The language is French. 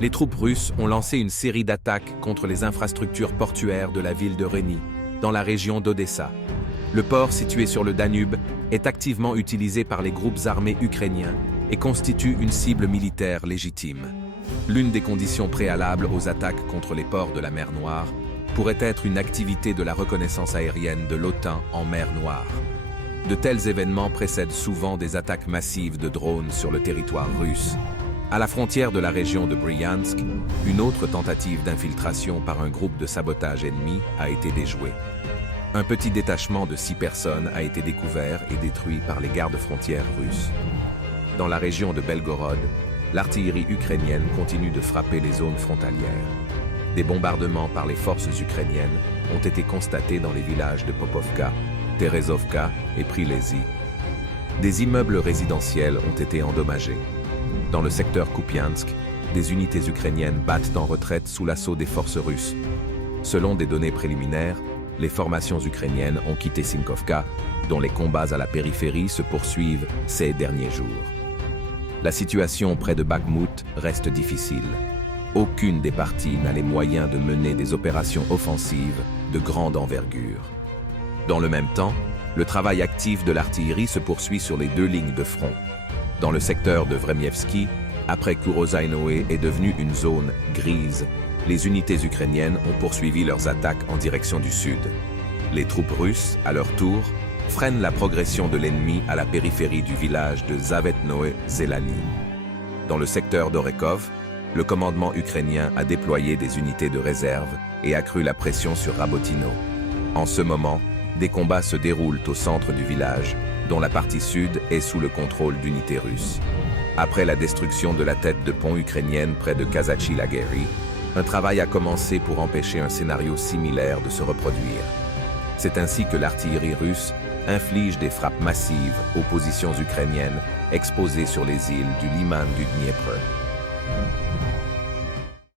Les troupes russes ont lancé une série d'attaques contre les infrastructures portuaires de la ville de Reni, dans la région d'Odessa. Le port situé sur le Danube est activement utilisé par les groupes armés ukrainiens et constitue une cible militaire légitime. L'une des conditions préalables aux attaques contre les ports de la mer Noire pourrait être une activité de la reconnaissance aérienne de l'OTAN en mer Noire. De tels événements précèdent souvent des attaques massives de drones sur le territoire russe. À la frontière de la région de Bryansk, une autre tentative d'infiltration par un groupe de sabotage ennemi a été déjouée. Un petit détachement de 6 personnes a été découvert et détruit par les gardes-frontières russes. Dans la région de Belgorod, l'artillerie ukrainienne continue de frapper les zones frontalières. Des bombardements par les forces ukrainiennes ont été constatés dans les villages de Popovka, Terezovka et Prilezi. Des immeubles résidentiels ont été endommagés. Dans le secteur Kupiansk, des unités ukrainiennes battent en retraite sous l'assaut des forces russes. Selon des données préliminaires, les formations ukrainiennes ont quitté Sinkovka, dont les combats à la périphérie se poursuivent ces derniers jours. La situation près de Bakhmout reste difficile. Aucune des parties n'a les moyens de mener des opérations offensives de grande envergure. Dans le même temps, le travail actif de l'artillerie se poursuit sur les 2 lignes de front. Dans le secteur de Vremievski, après qu'Urozainoe est devenu une zone grise, les unités ukrainiennes ont poursuivi leurs attaques en direction du sud. Les troupes russes, à leur tour, freinent la progression de l'ennemi à la périphérie du village de Zavetnoe Zelani. Dans le secteur d'Orekov, le commandement ukrainien a déployé des unités de réserve et accru la pression sur Rabotino. En ce moment, des combats se déroulent au centre du village, dont la partie sud est sous le contrôle d'unités russes. Après la destruction de la tête de pont ukrainienne près de Kazachi-Laguerie, un travail a commencé pour empêcher un scénario similaire de se reproduire. C'est ainsi que l'artillerie russe inflige des frappes massives aux positions ukrainiennes exposées sur les îles du liman du Dniepr.